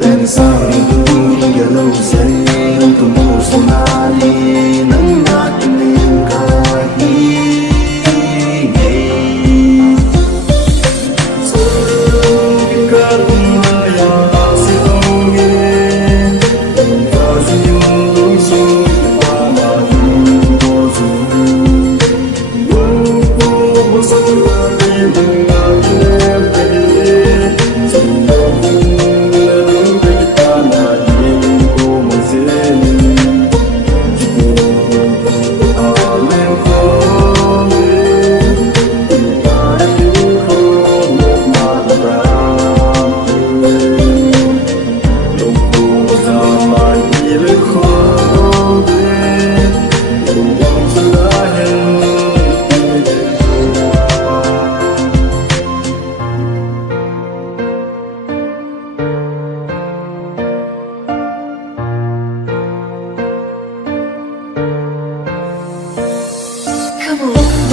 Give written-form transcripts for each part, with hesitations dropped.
lên sang đường kia lâu say tu mô sonali nắng ngát nên ca hi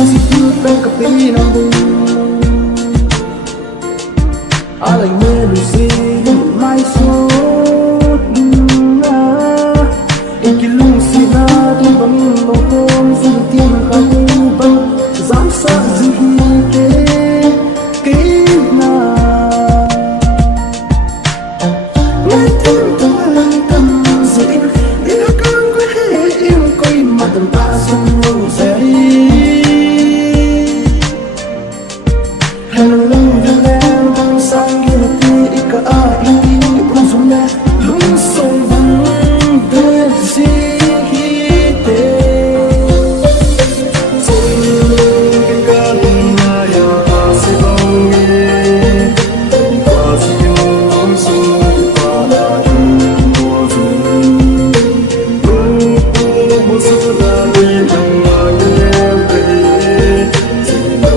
masih juga kepinang alay melusin mai sốt ikilung sila tu bang longkong sin tim ka tu bang zam sa zi ke na mai tim tu lang tam zin ina kang ko he im koi matam ta sum lo sai hello hello bang sang gilati ika a indi pun sumna lung song bang de si hite sing ka na ya se bang ye was you so pa la mo so mo so da ni nang ma ye pe sing no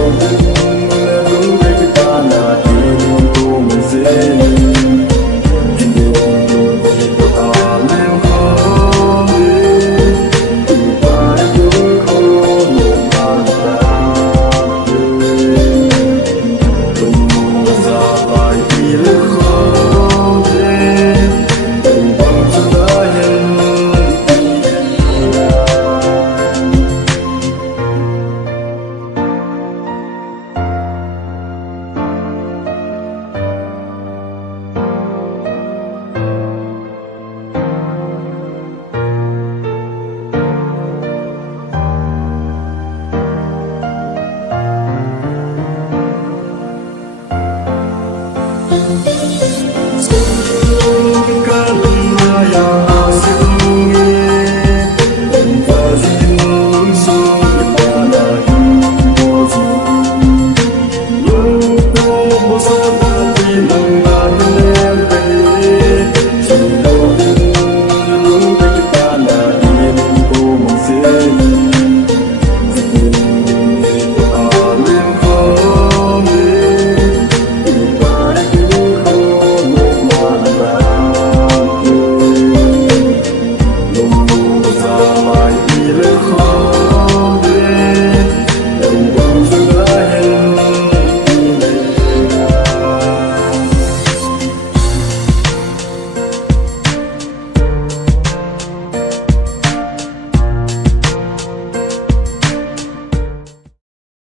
Long